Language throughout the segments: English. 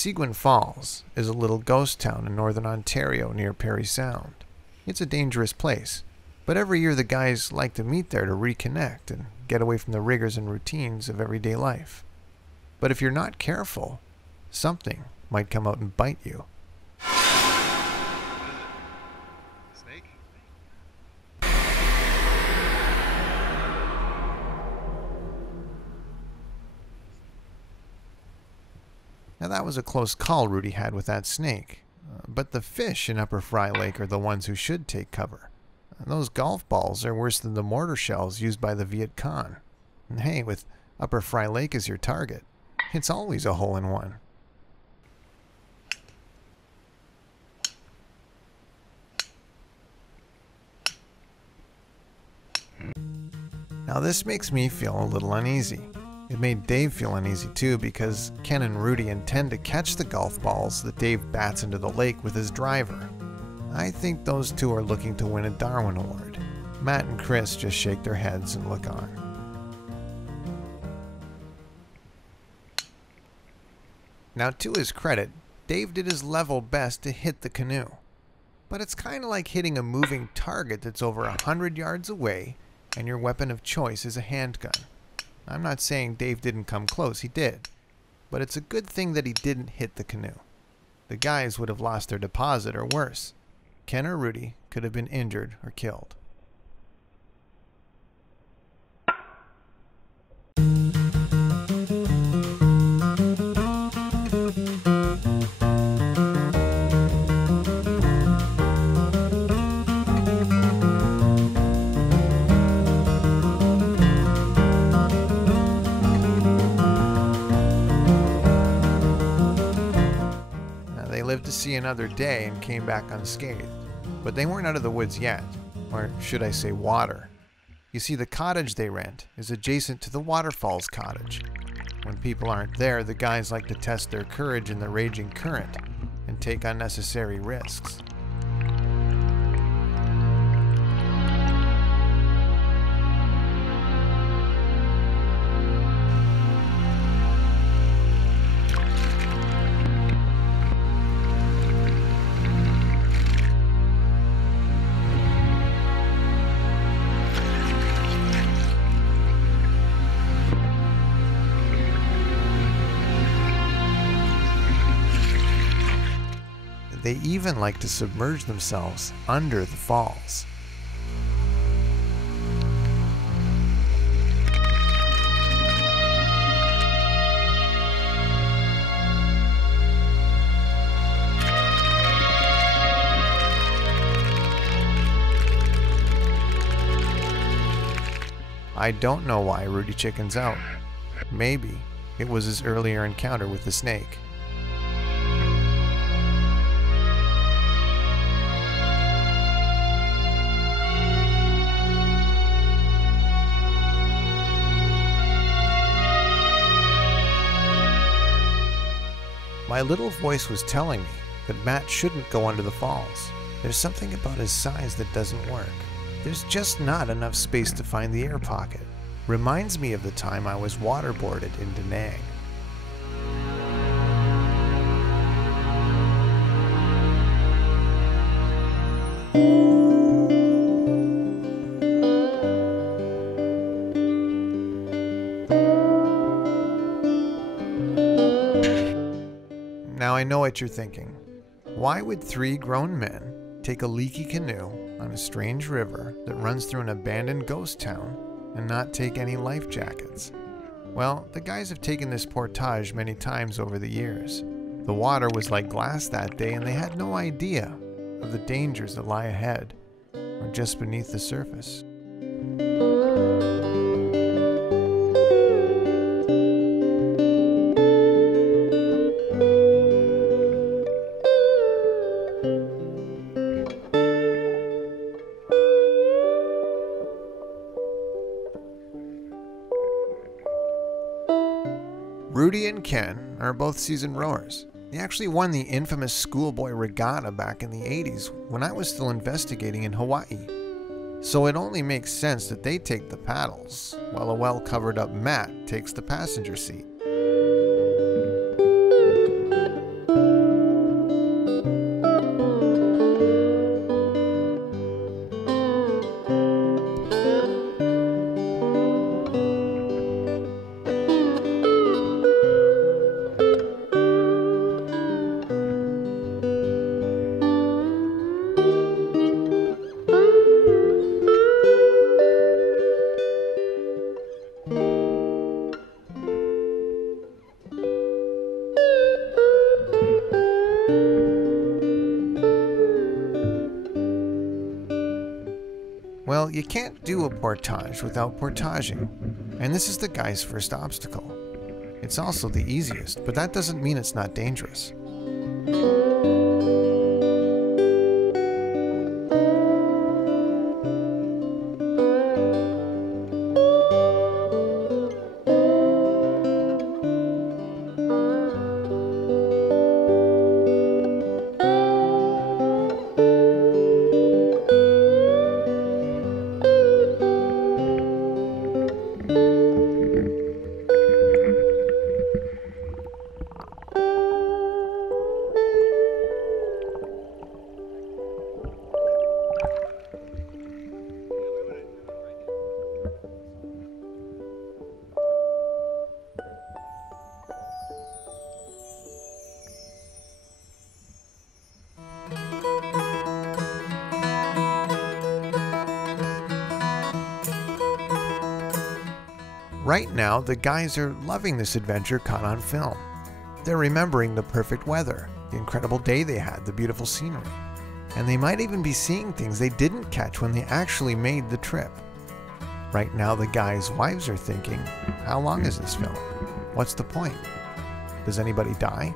Seguin Falls is a little ghost town in northern Ontario near Parry Sound. It's a dangerous place, but every year the guys like to meet there to reconnect and get away from the rigors and routines of everyday life. But if you're not careful, something might come out and bite you. Snake? Now that was a close call Rudy had with that snake, but the fish in Upper Fry Lake are the ones who should take cover. Those golf balls are worse than the mortar shells used by the Viet Cong. And hey, with Upper Fry Lake as your target, it's always a hole-in-one. Now this makes me feel a little uneasy. It made Dave feel uneasy too because Ken and Rudy intend to catch the golf balls that Dave bats into the lake with his driver. I think those two are looking to win a Darwin Award. Matt and Chris just shake their heads and look on. Now to his credit, Dave did his level best to hit the canoe. But it's kind of like hitting a moving target that's over 100 yards away and your weapon of choice is a handgun. I'm not saying Dave didn't come close, he did. But it's a good thing that he didn't hit the canoe. The guys would have lost their deposit or worse. Ken or Rudy could have been injured or killed. They lived to see another day and came back unscathed. But they weren't out of the woods yet, or should I say water. You see, the cottage they rent is adjacent to the waterfalls cottage. When people aren't there, the guys like to test their courage in the raging current and take unnecessary risks. They even like to submerge themselves under the falls. I don't know why Rudy chickens out. Maybe it was his earlier encounter with the snake. My little voice was telling me that Matt shouldn't go under the falls. There's something about his size that doesn't work. There's just not enough space to find the air pocket. Reminds me of the time I was waterboarded in Da Nang. Now I know what you're thinking. Why would three grown men take a leaky canoe on a strange river that runs through an abandoned ghost town and not take any life jackets? Well, the guys have taken this portage many times over the years. The water was like glass that day and they had no idea of the dangers that lie ahead or just beneath the surface. Rudy and Ken are both seasoned rowers. They actually won the infamous schoolboy regatta back in the 80s when I was still investigating in Hawaii. So it only makes sense that they take the paddles, while a well-covered up Matt takes the passenger seat. Well, you can't do a portage without portaging, and this is the guy's first obstacle. It's also the easiest, but that doesn't mean it's not dangerous. Right now, the guys are loving this adventure caught on film. They're remembering the perfect weather, the incredible day they had, the beautiful scenery. And they might even be seeing things they didn't catch when they actually made the trip. Right now, the guys' wives are thinking, how long is this film? What's the point? Does anybody die?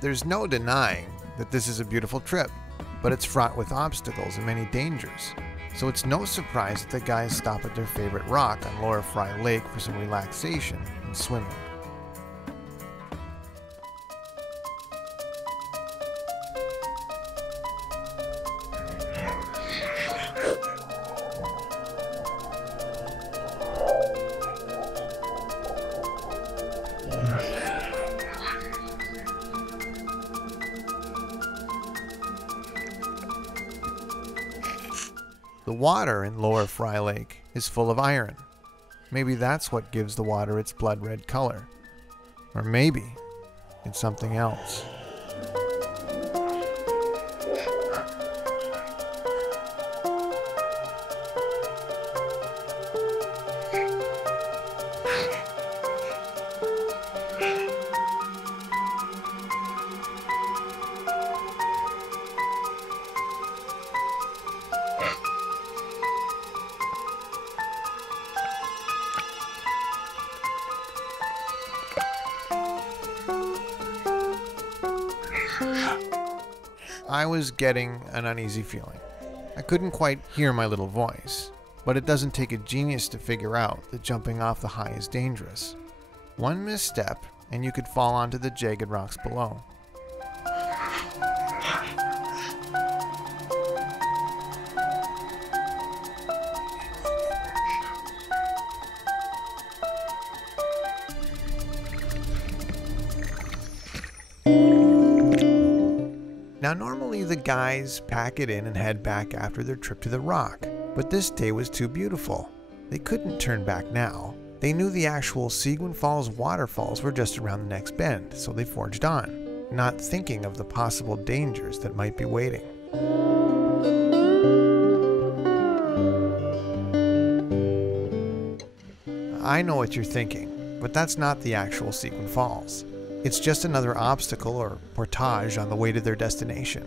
There's no denying that this is a beautiful trip, but it's fraught with obstacles and many dangers. So it's no surprise that the guys stop at their favorite rock on Lower Fry Lake for some relaxation and swimming. The water in Lower Fry Lake is full of iron. Maybe that's what gives the water its blood red color. Or maybe it's something else. I was getting an uneasy feeling. I couldn't quite hear my little voice, but it doesn't take a genius to figure out that jumping off the high is dangerous. One misstep and you could fall onto the jagged rocks below. Now normally the guys pack it in and head back after their trip to the rock, but this day was too beautiful. They couldn't turn back now. They knew the actual Seguin Falls waterfalls were just around the next bend, so they forged on, not thinking of the possible dangers that might be waiting. I know what you're thinking, but that's not the actual Seguin Falls. It's just another obstacle or portage on the way to their destination.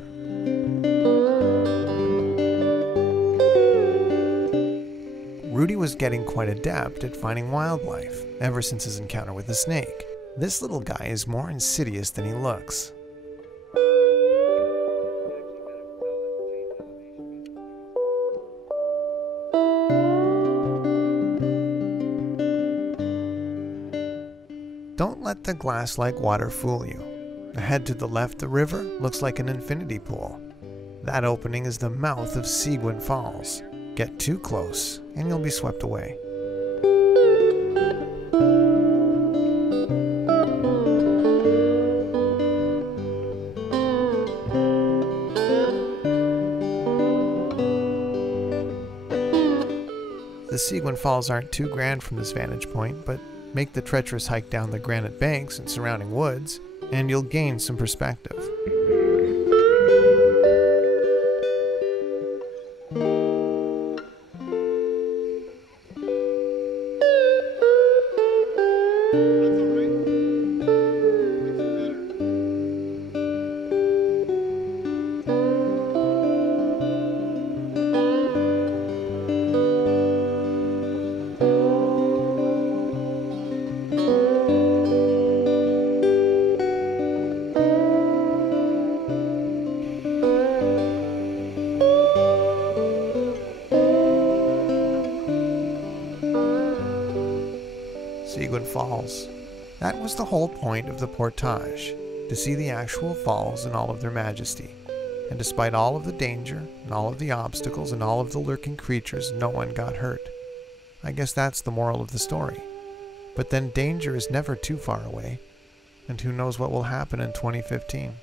Rudy was getting quite adept at finding wildlife ever since his encounter with the snake. This little guy is more insidious than he looks. Don't let the glass-like water fool you. Ahead to the left, the river looks like an infinity pool. That opening is the mouth of Seguin Falls. Get too close and you'll be swept away. Seguin Falls aren't too grand from this vantage point, but make the treacherous hike down the granite banks and surrounding woods, and you'll gain some perspective. Seguin Falls. That was the whole point of the portage, to see the actual falls in all of their majesty. And despite all of the danger, and all of the obstacles, and all of the lurking creatures, no one got hurt. I guess that's the moral of the story. But then danger is never too far away, and who knows what will happen in 2015.